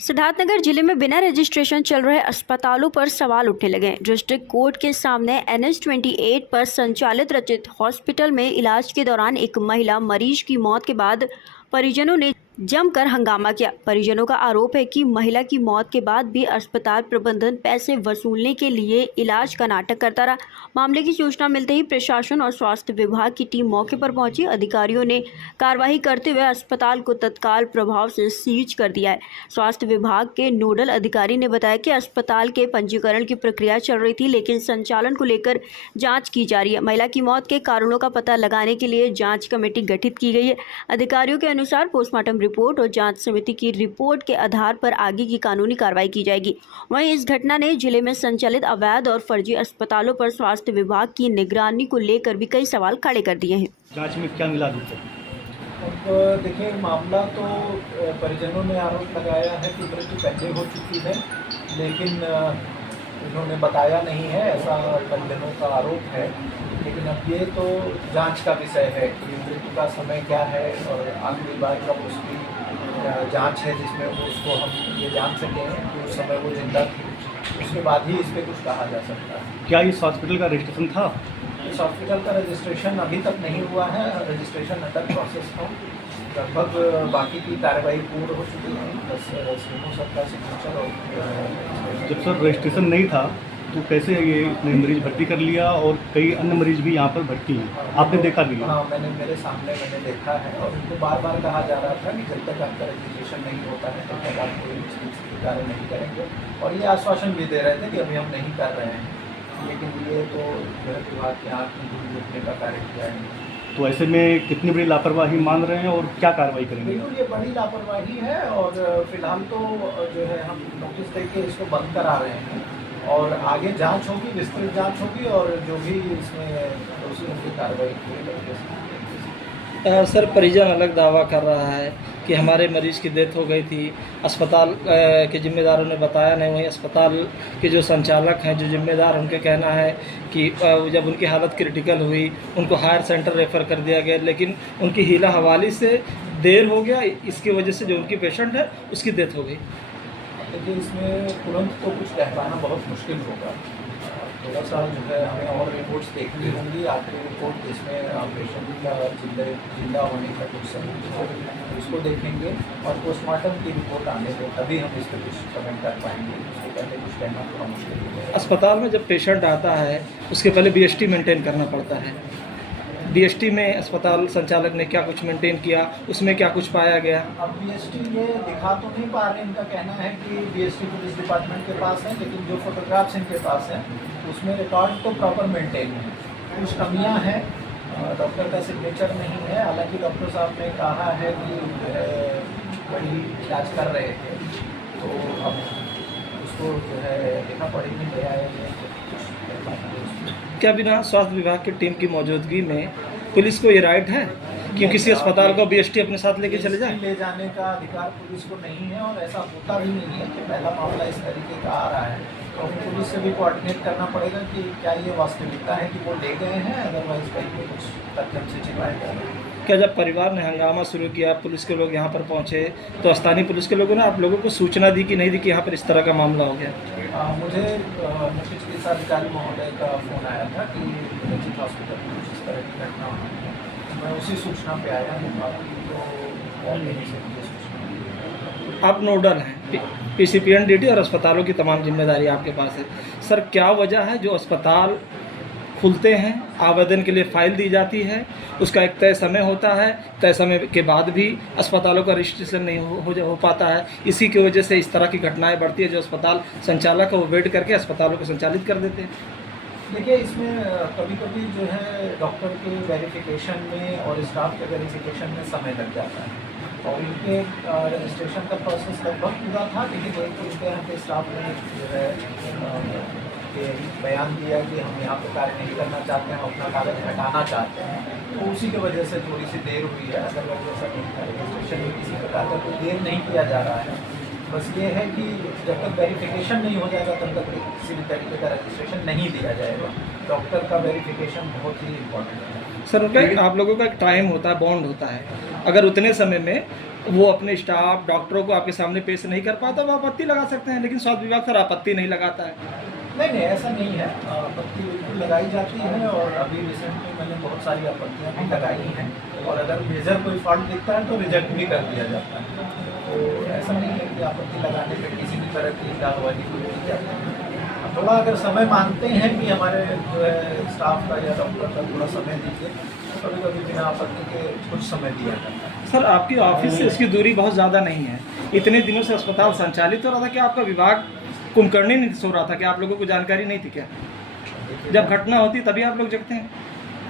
सिद्धार्थनगर जिले में बिना रजिस्ट्रेशन चल रहे अस्पतालों पर सवाल उठने लगे। डिस्ट्रिक्ट कोर्ट के सामने NH-28 पर संचालित रचित हॉस्पिटल में इलाज के दौरान एक महिला मरीज की मौत के बाद परिजनों ने जमकर हंगामा किया। परिजनों का आरोप है कि महिला की मौत के बाद भी अस्पताल प्रबंधन पैसे वसूलने के लिए इलाज का नाटक करता रहा। मामले की सूचना मिलते ही प्रशासन और स्वास्थ्य विभाग की टीम मौके पर पहुंची। अधिकारियों ने कार्रवाई करते हुए अस्पताल को तत्काल प्रभाव से सीज कर दिया है। स्वास्थ्य विभाग के नोडल अधिकारी ने बताया कि अस्पताल के पंजीकरण की प्रक्रिया चल रही थी, लेकिन संचालन को लेकर जाँच की जा रही है। महिला की मौत के कारणों का पता लगाने के लिए जाँच कमेटी गठित की गई है। अधिकारियों के अनुसार पोस्टमार्टम रिपोर्ट और जांच समिति की रिपोर्ट के आधार पर आगे की कानूनी कार्रवाई की जाएगी। वहीं इस घटना ने जिले में संचालित अवैध और फर्जी अस्पतालों पर स्वास्थ्य विभाग की निगरानी को लेकर भी कई सवाल खड़े कर दिए हैं। जांच में क्या मिला अभी तक? अब देखिए, मामला तो परिजनों ने आरोप लगाया है कि मृत्यु पहले हो चुकी है, लेकिन इन्होंने बताया नहीं है, ऐसा परिजनों का आरोप है। लेकिन अब ये तो जांच का विषय है कि मृत्यु का समय क्या है और आखिरी बार कब उसकी जांच है, जिसमें उसको हम ये जान सकें कि उस समय वो जिंदा थी। उसके बाद ही इस पर कुछ कहा जा सकता है। क्या इस हॉस्पिटल का रजिस्ट्रेशन था? इस हॉस्पिटल का रजिस्ट्रेशन अभी तक नहीं हुआ है। रजिस्ट्रेशन अंडर प्रोसेस था। लगभग बाकी की कार्रवाई पूर्ण हो चुकी है। बस सीएमओ सर का सिग्नेचर और जब सर रजिस्ट्रेशन नहीं था तो कैसे ये इतने मरीज भर्ती कर लिया और कई अन्य मरीज भी यहाँ पर भर्ती हैं, आपने देखा भी? हाँ, मेरे सामने देखा है और उनको बार बार कहा जा रहा था कि जब तक आपका रजिस्ट्रेशन नहीं होता है तब तक आप कोई चीज़ की कार्य नहीं करेंगे, और ये आश्वासन भी दे रहे थे कि अभी हम नहीं कर रहे हैं। लेकिन ये तो गृह विभाग के आँख में धूल झोंकने का कार्य किया है। तो ऐसे में कितनी बड़ी लापरवाही मान रहे हैं और क्या कार्रवाई करेंगे? बिल्कुल, ये बड़ी लापरवाही है और फिलहाल तो जो है हम नोटिस देके इसको बंद करा रहे हैं और आगे जांच होगी, विस्तृत जांच होगी और जो भी इसमें दोषियों की कार्रवाई की जाएगी। सर, परिजन अलग दावा कर रहा है कि हमारे मरीज़ की डेथ हो गई थी, अस्पताल के जिम्मेदारों ने बताया नहीं। वहीं अस्पताल के जो संचालक हैं, जो जिम्मेदार, उनका कहना है कि जब उनकी हालत क्रिटिकल हुई उनको हायर सेंटर रेफ़र कर दिया गया, लेकिन उनकी हीला हवाली से देर हो गया, इसकी वजह से जो उनकी पेशेंट है उसकी डेथ हो गई। देखिए, इसमें तुरंत तो कुछ कह पाना बहुत मुश्किल होगा। थोड़ा सा जो है हमें और रिपोर्ट्स देखनी होंगी, आखिरी रिपोर्ट जिसमें पेशेंट का जिंदा होने का कुछ सबूत हो, उसको देखेंगे और पोस्टमार्टम की रिपोर्ट आने दो, तभी हम इस पर कुछ कमेंट कर पाएंगे। उसके पहले कुछ कहना थोड़ा मुश्किल होगा। अस्पताल में जब पेशेंट आता है उसके पहले BST मेंटेन करना पड़ता है। BST में अस्पताल संचालक ने क्या कुछ मेंटेन किया, उसमें क्या कुछ पाया गया? अब BST ये दिखा तो नहीं पा रहे। इनका कहना है कि BST पुलिस डिपार्टमेंट के पास है, लेकिन जो फोटोग्राफ्स इनके पास हैं उसमें रिकॉर्ड तो प्रॉपर मेंटेन है। कुछ कमियां हैं, डॉक्टर का सिग्नेचर नहीं है। हालांकि डॉक्टर साहब ने कहा है कि वही इलाज कर रहे थे, तो अब उसको जो है देखा पड़ेगी ले आएंगे। क्या बिना स्वास्थ्य विभाग की टीम की मौजूदगी में पुलिस को ये राइट है कि किसी अस्पताल को BST अपने साथ लेके चले जाए? ले जाने का अधिकार पुलिस को नहीं है और ऐसा होता भी नहीं है कि पहला मामला इस तरीके का आ रहा है। तो पुलिस से भी कोऑर्डिनेट करना पड़ेगा कि क्या ये वास्तविकता है कि वो ले गए हैं, अदरवाइज कहीं पे कुछ तथ्य से छिपाया जा रहा है। क्या जब परिवार ने हंगामा शुरू किया, पुलिस के लोग यहाँ पर पहुँचे, तो स्थानीय पुलिस के लोगों ने आप लोगों को सूचना दी कि नहीं दी कि यहाँ पर इस तरह का मामला हो गया? मुझे मुख्य चिकित्सा अधिकारी महोदय का फ़ोन आया था कि रचित हॉस्पिटल में कुछ इस तरह की घटना हुई है। मैं उसी सूचना पे आया हूँ। तो आप नोडल हैं, PCPNDT और अस्पतालों की तमाम जिम्मेदारी आपके पास है। सर, क्या वजह है जो अस्पताल खुलते हैं, आवेदन के लिए फ़ाइल दी जाती है, उसका एक तय समय होता है, तय समय के बाद भी अस्पतालों का रजिस्ट्रेशन नहीं हो पाता है? इसी की वजह से इस तरह की घटनाएं बढ़ती है। जो अस्पताल संचालक है वो वेट करके अस्पतालों को संचालित कर देते हैं। देखिए, इसमें कभी कभी जो है डॉक्टर के वेरिफिकेशन में और स्टाफ के वेरिफिकेशन में समय लग जाता है और इनके रजिस्ट्रेशन का प्रोसेस लगभग पूरा था, लेकिन एक इनके यहाँ के स्टाफ ने जो है बयान दिया कि हम यहाँ पर कार्य नहीं करना चाहते हैं, अपना कागज हटाना चाहते हैं, तो उसी की वजह से थोड़ी सी देर हुई है। अदरवाइज ऐसा नहीं था, रजिस्ट्रेशन में किसी प्रकार का कोई देर नहीं किया जा रहा है। बस ये है कि जब तक वेरिफिकेशन नहीं हो जाएगा तब तक किसी भी तरीके का रजिस्ट्रेशन नहीं दिया जाएगा। डॉक्टर का वेरिफिकेशन बहुत ही इम्पोर्टेंट है। सर, उनका आप लोगों का एक टाइम होता है, बॉन्ड होता है। अगर उतने समय में वो अपने स्टाफ डॉक्टरों को आपके सामने पेश नहीं कर पाता, वो आपत्ति लगा सकते हैं, लेकिन स्वास्थ्य विभाग सर आपत्ति नहीं लगाता है। नहीं ऐसा नहीं है, आपत्ति बिल्कुल लगाई जाती है और अभी रिसेंटली मैंने बहुत सारी आपत्तियाँ भी लगाई हैं और अगर मेजर कोई फॉल्ट दिखता है तो रिजेक्ट भी कर दिया जाता है। तो ऐसा नहीं है कि आपत्ति लगाने पे किसी भी तरह की कार्रवाई की जाती है। थोड़ा अगर समय मांगते हैं कि हमारे जो है स्टाफ का या डॉक्टर का थोड़ा समय दीजिए, तो कभी कभी बिना आपत्ति के कुछ समय दिया जाता है। सर आपकी ऑफिस से इसकी दूरी बहुत ज़्यादा नहीं है, इतने दिनों से अस्पताल संचालित हो रहा था, क्या आपका विभाग कुंभकर्णी नहीं सो रहा था? क्या आप लोगों को जानकारी नहीं थी क्या? जब घटना होती तभी आप लोग जगते हैं?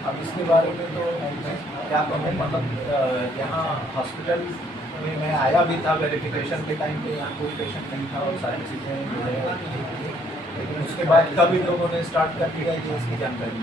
अब इसके बारे में तो मैं क्या कहूँ, मतलब यहाँ हॉस्पिटल में मैं आया भी था वेरिफिकेशन के टाइम पे, यहाँ कोई पेशेंट नहीं था और सारी चीज़ें जो है, लेकिन उसके बाद कभी लोगों ने स्टार्ट कर दिया, ये इसकी जानकारी